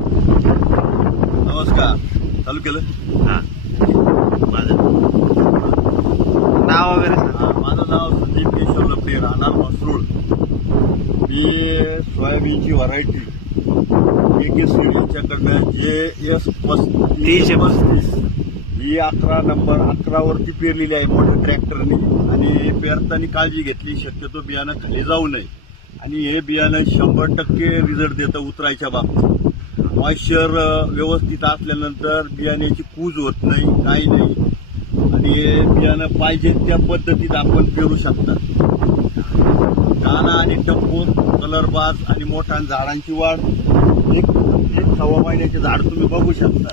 नमस्कार. चालू केलं. हा माझं नाव वगैरे सांग. माझं नाव संदीप केशव लपडे, राहणार मसरूळ. मी सोयाबीनची व्हरायटी केकेश्री यांच्याकडनं JS35 ही 11 नंबर 11 वरती पेरलेली आहे मोठ्या ट्रॅक्टरने. आणि पेरताना काळजी घेतली, शक्यतो बियाणं खाली जाऊ नये. आणि हे बियाणं 100% रिझल्ट देतं उतरायच्या बाबतीत. मॉइश्चर व्यवस्थित असल्यानंतर बियाण्याची कूज होत नाही, काही नाही. आणि हे बियाणं पाहिजे त्या पद्धतीत आपण पेरू शकता. दाना आणि टप्पूर, कलरबाज आणि मोठ्या झाडांची वाढ. एक 1.25 महिन्याचे झाड तुम्ही बघू शकता.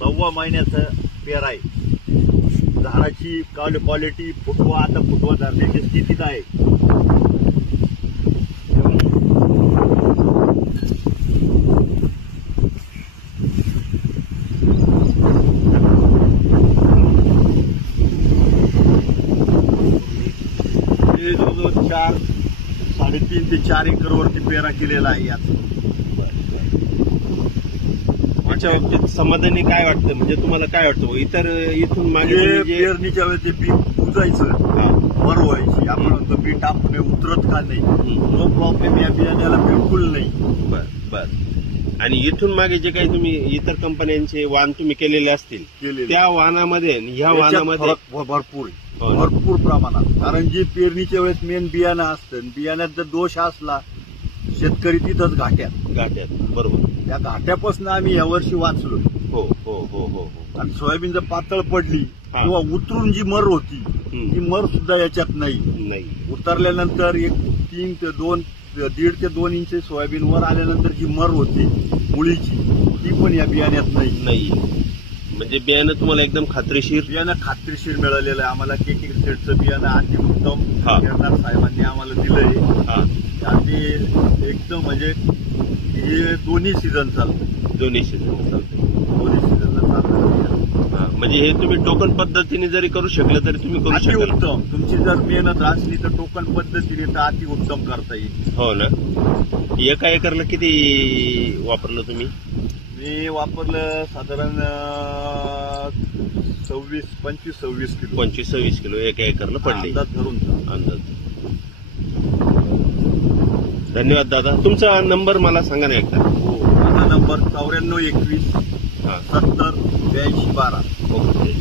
1.25 महिन्याचं पेर आहे. झाडाची क्वालिटी, फुटवा आता फुटवा धरण्याच्या स्थितीत आहे. हे जवळजवळ 3.5 ते 4 एकर वरती पेरा केलेला आहे. यात त्याच्या बाबतीत समाधानी काय वाटतं, म्हणजे तुम्हाला काय वाटतं इथून मागे पेरणीच्या वेळेस ते पीक पुजायचं, मर व्हायची. आपण म्हणतो बी टाकणे उतरत का नाही, तो प्रॉब्लेम या बियाण्याला बिलकुल नाही. बर. आणि इथून मागे जे काही तुम्ही इतर कंपन्यांचे वाण तुम्ही केलेले असतील त्या वाणामध्ये ह्या वाणामध्ये भरपूर प्रमाणात. कारण जी पेरणीच्या वेळेस मेन बियाणं असतं, बियाण्यात जर दोष असला शेतकरी तिथंच घाट्यात. बरोबर. त्या घाट्यापासून आम्ही यावर्षी वाचलो. हो. आणि सोयाबीन जर पातळ पडली किंवा उतरून जी मर होती ती मर सुद्धा याच्यात नाही. उतरल्यानंतर 1.5 ते 2 इंच सोयाबीन वर आल्यानंतर जी मर होती मुळीची, ती पण या बियाण्यात नाही. म्हणजे बियाणं तुम्हाला एकदम खात्रीशीर मिळालेलं आहे. आम्हाला केके सेटचं बियाणं अतिउत्तम गिरणार साहेबांनी आम्हाला दिलंय. आणि एकदम म्हणजे हे दोन्ही सीझन चालतं. दोन्ही सीझनला चालतं. म्हणजे हे तुम्ही टोकन पद्धतीने जरी करू शकलं तरी तुम्ही करू शकता. अतिउत्तम. तुमची जर मेहनत असली तर टोकन पद्धतीने तर अतिउत्तम करता येईल. हो ना. एका एकरला किती वापरलं तुम्ही? मी वापरलं साधारण 25-26 किलो. 25-26 किलो एका एकरला पडले. अंदाज धरून. धन्यवाद दादा. तुमचा नंबर मला सांगा ना एकदा. हो, माझा नंबर 94 21 70 82 12. ओके.